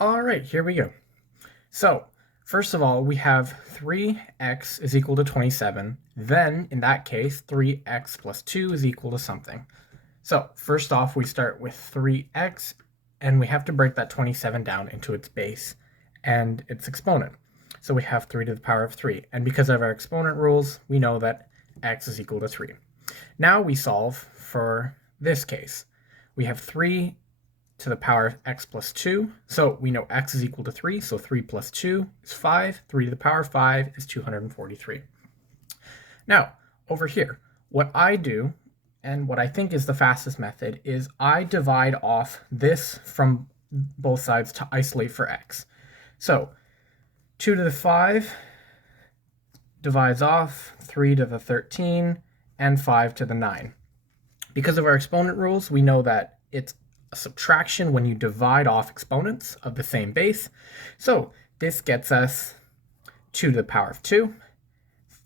All right, here we go. So, first of all, we have 3x is equal to 27. Then, in that case, 3x plus 2 is equal to something. So, first off, we start with 3x, and we have to break that 27 down into its base and its exponent. So we have 3 to the power of 3. And because of our exponent rules, we know that x is equal to 3. Now we solve for this case. We have 3 to the power of x plus 2. So we know x is equal to 3, so 3 plus 2 is 5. 3 to the power of 5 is 243. Now, over here, what I do, and what I think is the fastest method, is I divide off this from both sides to isolate for x. So 2 to the 5 divides off 3 to the 13 and 5 to the 9. Because of our exponent rules, we know that it's a subtraction when you divide off exponents of the same base. So this gets us 2 to the power of 2,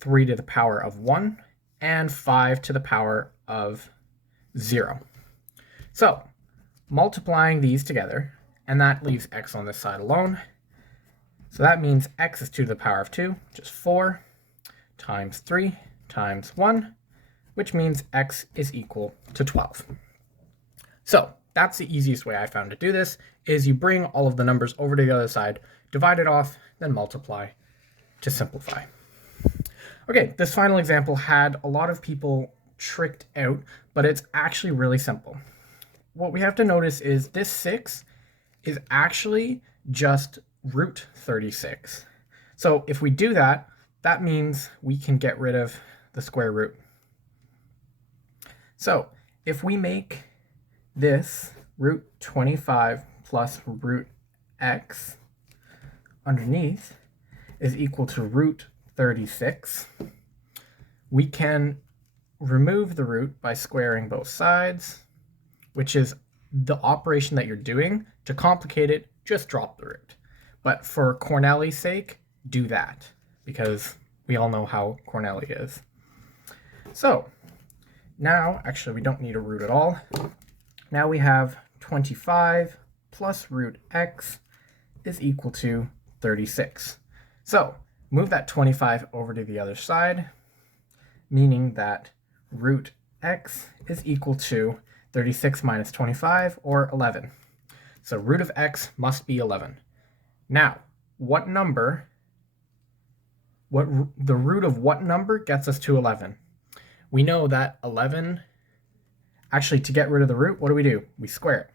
3 to the power of 1, and 5 to the power of 0. So multiplying these together, and that leaves x on this side alone. So that means x is 2 to the power of 2, which is 4, times 3 times 1, which means x is equal to 12. So that's the easiest way I found to do this, is you bring all of the numbers over to the other side, divide it off, then multiply to simplify. Okay, this final example had a lot of people tricked out, but it's actually really simple. What we have to notice is this 6 is actually just root 36. So if we do that, that means we can get rid of the square root. So if we make this root 25 plus root x underneath is equal to root 36, we can remove the root by squaring both sides, which is the operation that you're doing. To complicate it, just drop the root. But for Corneli's sake, do that, because we all know how Corneli is. So now, actually, we don't need a root at all. Now we have 25 plus root x is equal to 36. So move that 25 over to the other side, meaning that root x is equal to 36 minus 25, or 11. So root of x must be 11. Now, the root of what number gets us to 11? We know that 11, actually, to get rid of the root, what do? We square it.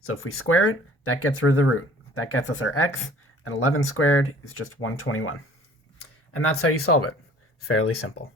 So if we square it, that gets rid of the root. That gets us our x, and 11 squared is just 121. And that's how you solve it. Fairly simple.